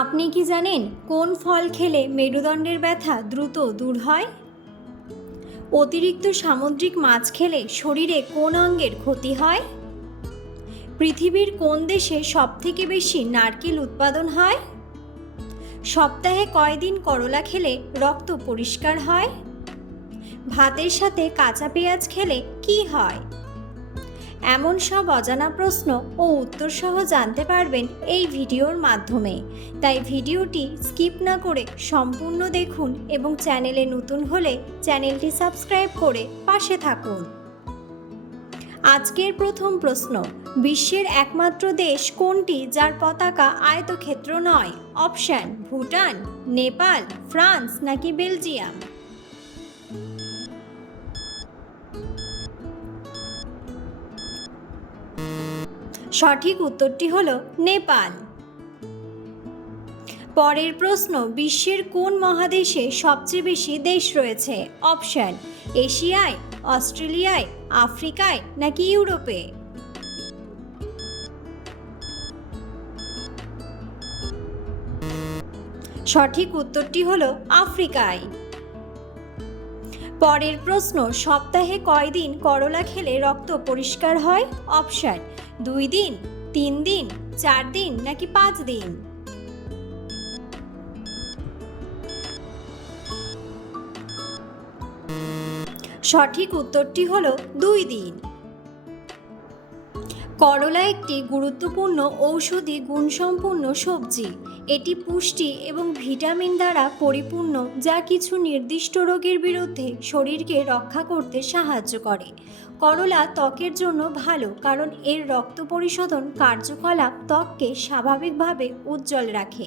আপনি কি জানেন কোন ফল খেলে মেরুদণ্ডের ব্যথা দ্রুত দূর হয়? অতিরিক্ত সামুদ্রিক মাছ খেলে শরীরে কোন অঙ্গের ক্ষতি হয়? পৃথিবীর কোন দেশে সবথেকে বেশি নারকেল উৎপাদন হয়? সপ্তাহে কয়দিন করলা খেলে রক্ত পরিষ্কার হয়? ভাতের সাথে কাঁচা পেঁয়াজ খেলে কি হয়? এমন সব অজানা প্রশ্ন ও উত্তর সহ জানতে পারবেন এই ভিডিওর মাধ্যমে। তাই ভিডিওটি স্কিপ না করে সম্পূর্ণ দেখুন এবং চ্যানেলে নতুন হলে চ্যানেলটি সাবস্ক্রাইব করে পাশে থাকুন। আজকের প্রথম প্রশ্ন, বিশ্বের একমাত্র দেশ কোনটি যার পতাকা আয়তক্ষেত্র নয়? অপশান, ভুটান, নেপাল, ফ্রান্স নাকি বেলজিয়াম? সঠিক উত্তরটি হল নেপাল। পরের প্রশ্ন, বিশ্বের কোন মহাদেশে সবচেয়ে বেশি দেশ রয়েছে? অপশন, এশিয়ায়, অস্ট্রেলিয়ায়, আফ্রিকায় নাকি ইউরোপে? সঠিক উত্তরটি হল আফ্রিকায়। পরের প্রশ্ন, সপ্তাহে কয়দিন করলা খেলে রক্ত পরিষ্কার হয়? অপশন দুই দিন তিন দিন চার দিন নাকি পাঁচ দিন? সঠিক উত্তরটি হলো দুই দিন। করলা একটি গুরুত্বপূর্ণ ঔষধি গুণসম্পন্ন সবজি। এটি পুষ্টি এবং ভিটামিন দ্বারা পরিপূর্ণ, যা কিছু নির্দিষ্ট রোগের বিরুদ্ধে শরীরকে রক্ষা করতে সাহায্য করে। করলা ত্বকের জন্য ভালো, কারণ এর রক্ত পরিশোধন কার্যকলাপ ত্বককে স্বাভাবিকভাবে উজ্জ্বল রাখে।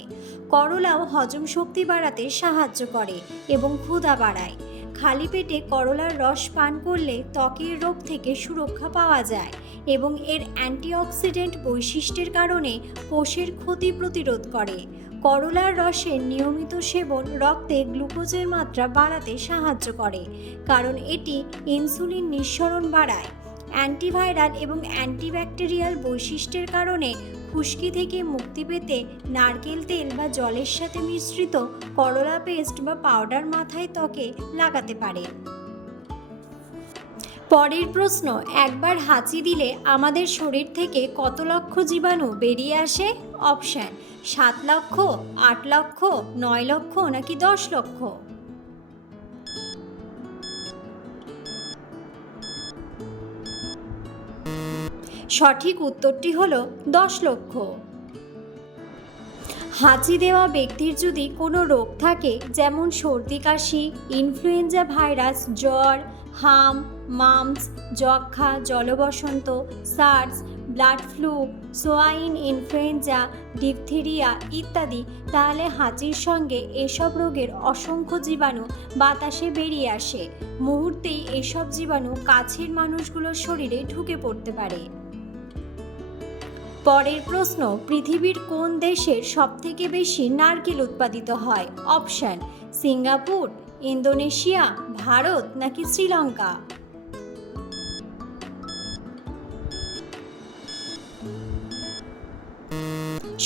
করলাও হজম শক্তি বাড়াতে সাহায্য করে এবং ক্ষুধা বাড়ায়। খালি পেটে করলার রস পান করলে ত্বকের রোগ থেকে সুরক্ষা পাওয়া যায়। এবং এর অ্যান্টিঅক্সিডেন্ট বৈশিষ্ট্যের কারণে কোষের ক্ষতি প্রতিরোধ করে। করলার রসের নিয়মিত সেবন রক্তে গ্লুকোজের মাত্রা বাড়াতে সাহায্য করে, কারণ এটি ইনসুলিন নিঃসরণ বাড়ায়। অ্যান্টিভাইরাল এবং অ্যান্টিব্যাকটেরিয়াল বৈশিষ্ট্যের কারণে খুশকি থেকে মুক্তি পেতে নারকেল তেল বা জলের সাথে মিশ্রিত করলা পেস্ট বা পাউডার মাথায় ত্বকে লাগাতে পারে। পরের প্রশ্ন, একবার হাঁচি দিলে আমাদের শরীর থেকে কত লক্ষ জীবাণু বেরিয়ে আসে? অপশান, সাত লক্ষ, আট লক্ষ, নয় লক্ষ নাকি দশ লক্ষ? সঠিক উত্তরটি হল দশ লক্ষ। হাঁচি দেওয়া ব্যক্তির যদি কোনো রোগ থাকে, যেমন সর্দি, কাশি ইনফ্লুয়েঞ্জা ভাইরাস জ্বর, হাম মামস যক্ষা জলবসন্ত, SARS, blood flu, swine, influenza, diphtheria ইত্যাদি। তাহলে হাঁচির সঙ্গে এসব রোগের অসংখ্য জীবাণু বাতাসে বেরিয়ে আসে। মুহূর্তেই এসব জীবাণু কাছের মানুষগুলোর শরীরে ঢুকে পড়তে পারে। পরের প্রশ্ন, পৃথিবীর কোন দেশের সবথেকে বেশি নারকেল উৎপাদিত হয়? অপশান, সিঙ্গাপুর, ইন্দোনেশিয়া, ভারত নাকি শ্রীলঙ্কা?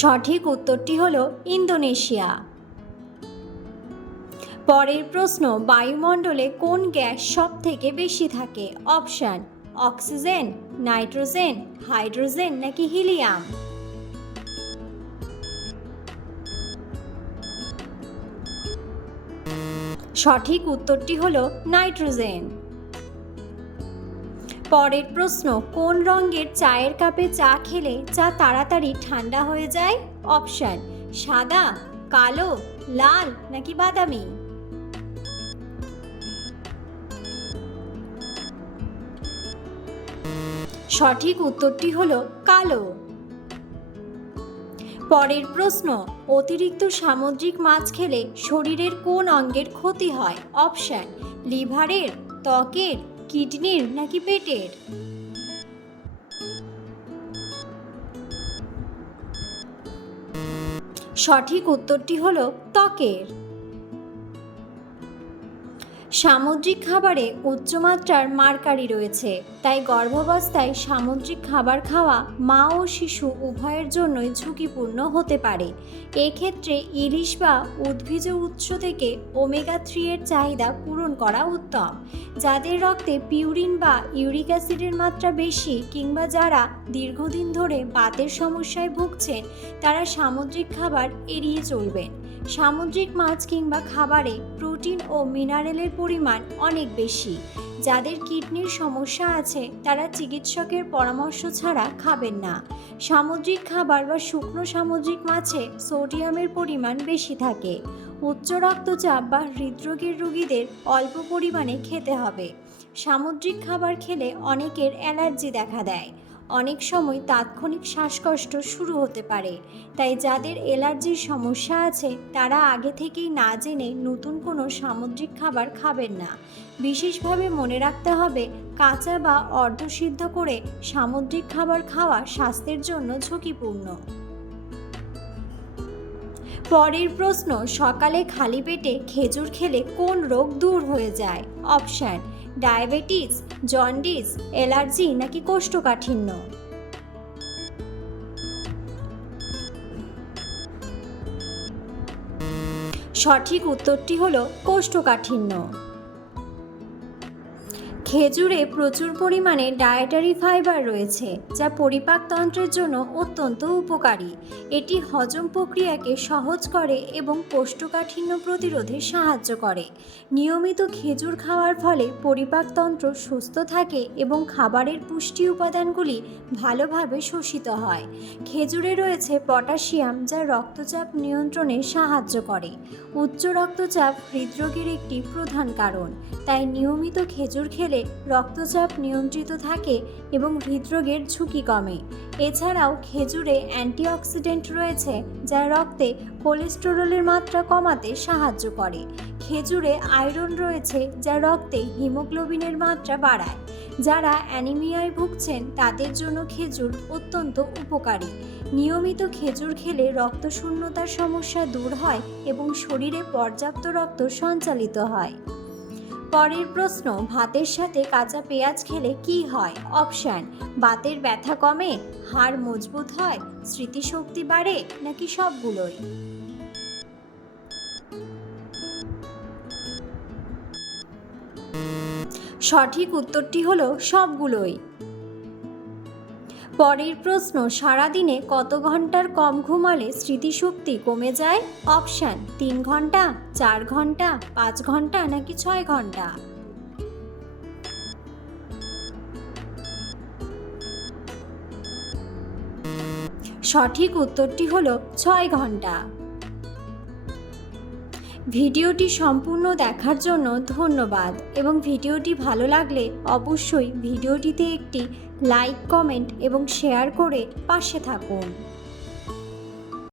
সঠিক উত্তরটি হল ইন্দোনেশিয়া। পরের প্রশ্ন, বায়ুমণ্ডলে কোন গ্যাস সব থেকে বেশি থাকে? অপশান, অক্সিজেন, নাইট্রোজেন, হাইড্রোজেন নাকি হিলিয়াম? সঠিক উত্তরটি হল নাইট্রোজেন। পরের প্রশ্ন, কোন রঙের চায়ের কাপে চা খেলে চা তাড়াতাড়ি ঠান্ডা হয়ে যায়? অপশন, সাদা, কালো, লাল নাকি বাদামি? সঠিক উত্তরটি হলো কালো। পরের প্রশ্ন, অতিরিক্ত সামুদ্রিক মাছ খেলে শরীরের কোন অঙ্গের ক্ষতি হয়? অপশন, লিভারের, ত্বকের কিডনির নাকি পেটের? সঠিক উত্তরটি হলো ত্বকের। সামুদ্রিক খাবারে উচ্চমাত্রার মার্কারি রয়েছে, তাই গর্ভাবস্থায় সামুদ্রিক খাবার খাওয়া মা ও শিশু উভয়ের জন্যই ঝুঁকিপূর্ণ হতে পারে। এক্ষেত্রে ইলিশ বা উদ্ভিজ উৎস থেকে ওমেগা থ্রি এর চাহিদা পূরণ করা উত্তম। যাদের রক্তে পিউরিন বা ইউরিক অ্যাসিডের মাত্রা বেশি কিংবা যারা দীর্ঘদিন ধরে বাতের সমস্যায় ভুগছেন, তারা সামুদ্রিক খাবার এড়িয়ে চলবেন। সামুদ্রিক মাছ কিংবা খাবারে প্রোটিন ও মিনারেলের পরিমাণ অনেক বেশি। যাদের কিডনির সমস্যা আছে, তারা চিকিৎসকের পরামর্শ ছাড়া খাবেন না। সামুদ্রিক খাবার বা শুকনো সামুদ্রিক মাছে সোডিয়ামের পরিমাণ বেশি থাকে। উচ্চ রক্তচাপ বা হৃদরোগের রোগীদের অল্প পরিমাণে খেতে হবে। সামুদ্রিক খাবার খেলে অনেকের অ্যালার্জি দেখা দেয়। অনেক সময় তাৎক্ষণিক শ্বাসকষ্ট শুরু হতে পারে। তাই যাদের এলার্জির সমস্যা আছে, তারা আগে থেকেই না জেনে নতুন কোনো সামুদ্রিক খাবার খাবেন না। বিশেষভাবে মনে রাখতে হবে, কাঁচা বা অর্ধসিদ্ধ করে সামুদ্রিক খাবার খাওয়া স্বাস্থ্যের জন্য ঝুঁকিপূর্ণ। পরের প্রশ্ন, সকালে খালি পেটে খেজুর খেলে কোন রোগ দূর হয়ে যায়? অপশান ডায়াবেটিস জন্ডিস অ্যালার্জি নাকি কোষ্ঠকাঠিন্য? সঠিক উত্তরটি হলো কোষ্ঠকাঠিন্য। খেজুরে প্রচুর পরিমাণে ডায়েটারি ফাইবার রয়েছে, যা পরিপাকতন্ত্রের জন্য অত্যন্ত উপকারী। এটি হজম প্রক্রিয়াকে সহজ করে এবং কোষ্ঠকাঠিন্য প্রতিরোধে সাহায্য করে। নিয়মিত খেজুর খাওয়ার ফলে পরিপাকতন্ত্র সুস্থ থাকে এবং খাবারের পুষ্টি উপাদানগুলি ভালোভাবে শোষিত হয়। খেজুরে রয়েছে পটাশিয়াম, যা রক্তচাপ নিয়ন্ত্রণে সাহায্য করে। উচ্চ রক্তচাপ হৃদরোগের একটি প্রধান কারণ। তাই নিয়মিত খেজুর খেলে রক্তচাপ নিয়ন্ত্রিত থাকে এবং হৃদরোগের ঝুঁকি কমে। এছাড়াও খেজুরে অ্যান্টিঅক্সিডেন্ট রয়েছে, যা রক্তে কোলেস্টেরলের মাত্রা কমাতে সাহায্য করে। খেজুরে আয়রন রয়েছে, যা রক্তে হিমোগ্লোবিনের মাত্রা বাড়ায়। যারা অ্যানিমিয়ায় ভুগছেন, তাদের জন্য খেজুর অত্যন্ত উপকারী। নিয়মিত খেজুর খেলে রক্তশূন্যতার সমস্যা দূর হয় এবং শরীরে পর্যাপ্ত রক্ত সঞ্চালিত হয়। পরের প্রশ্ন, ভাতের সাথে কাঁচা পেঁয়াজ খেলে কি হয়? অপশান বাতের ব্যথা কমে? হাড় মজবুত হয়? স্মৃতিশক্তি বাড়ে? নাকি সবগুলোই? সঠিক উত্তরটি হলো সবগুলোই। পরের প্রশ্ন, সারাদিনে কত ঘণ্টার কম ঘুমালে স্মৃতিশক্তি কমে যায়? অপশান, তিন ঘণ্টা, চার ঘণ্টা, পাঁচ ঘণ্টা নাকি ছয় ঘণ্টা? সঠিক উত্তরটি হল ছয় ঘণ্টা। ভিডিওটি সম্পূর্ণ দেখার জন্য ধন্যবাদ এবং ভিডিওটি ভালো লাগলে অবশ্যই ভিডিওটিতে একটি লাইক কমেন্ট এবং শেয়ার করে পাশে থাকুন।